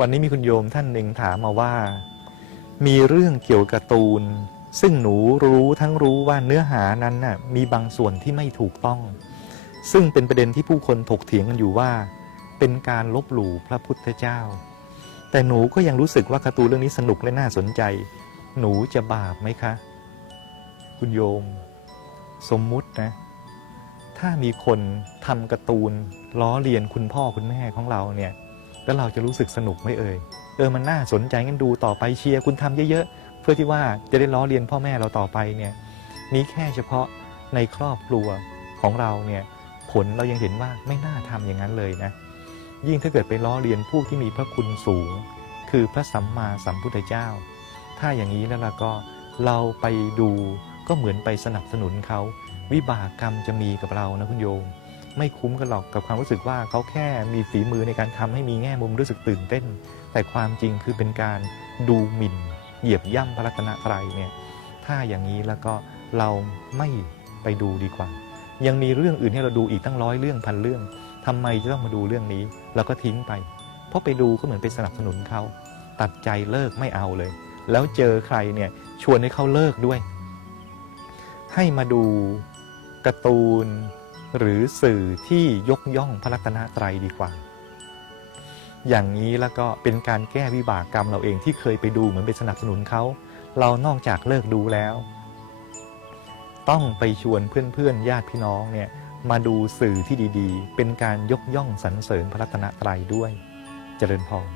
วันนี้มีคุณโยมท่านหนึ่งถามมาว่า มีเรื่องเกี่ยวกับการ์ตูน ซึ่งหนูรู้ทั้งรู้ว่าเนื้อหานั้นน่ะมีบางส่วนที่ไม่ถูกต้อง ซึ่งเป็นประเด็นที่ผู้คนถกเถียงกันอยู่ว่า เป็นการลบหลู่พระพุทธเจ้า แต่หนูก็ยังรู้สึกว่าการ์ตูนเรื่องนี้สนุกและน่าสนใจ หนูจะบาปไหมคะ คุณโยม สมมุตินะ ถ้ามีคนทำการ์ตูนล้อเลียนคุณพ่อคุณแม่ของเราเนี่ย แล้วเราจะรู้สึกสนุกไหมเอ่ยเออมันน่าสนใจงั้นดูต่อไปเชียร์คุณทำเยอะๆ เพื่อที่ว่าจะได้ล้อเลียนพ่อแม่เราต่อไปเนี่ยนี้แค่เฉพาะในครอบครัวของเราเนี่ยผลเรายังเห็นว่าไม่น่าทำอย่างนั้นเลยนะยิ่งถ้าเกิดไปล้อเลียนผู้ที่มีพระคุณสูง คือพระสัมมาสัมพุทธเจ้า ถ้าอย่างนี้แล้วเราก็เราไปดูก็เหมือนไปสนับสนุนเขา วิบากกรรมจะมีกับเรานะคุณโยม ไม่คุ้มกันหรอกกับความรู้สึกว่าเขาแค่มีฝีมือในการทำให้มีแง่มุมรู้สึกตื่นเต้น แต่ความจริงคือเป็นการดูหมิ่น เหยียบย่ำพระรัตนตรัยเนี่ยถ้าอย่างนี้แล้วก็เราไม่ไปดูดีกว่า ยังมีเรื่องอื่นให้เราดูอีกตั้งร้อยเรื่องพันเรื่องทำไมจะต้องมาดูเรื่องนี้เราก็ทิ้งไป เพราะไปดูก็เหมือนไปสนับสนุนเขาตัดใจเลิกไม่เอาเลย แล้วเจอใครเนี่ยชวนให้เขาเลิกด้วย ให้มาดูการ์ตูน หรือสื่อที่ยกย่องพระรัตนตรัยดีกว่า อย่างนี้แล้วก็เป็นการแก้วิบากกรรมเราเองที่เคยไปดูเหมือนไปสนับสนุนเขาเรานอกจากเลิกดูแล้ว ต้องไปชวนเพื่อนๆญาติพี่น้องเนี่ยมาดูสื่อที่ดีๆ เป็นการยกย่องสรรเสริญพระรัตนตรัยด้วย เจริญพร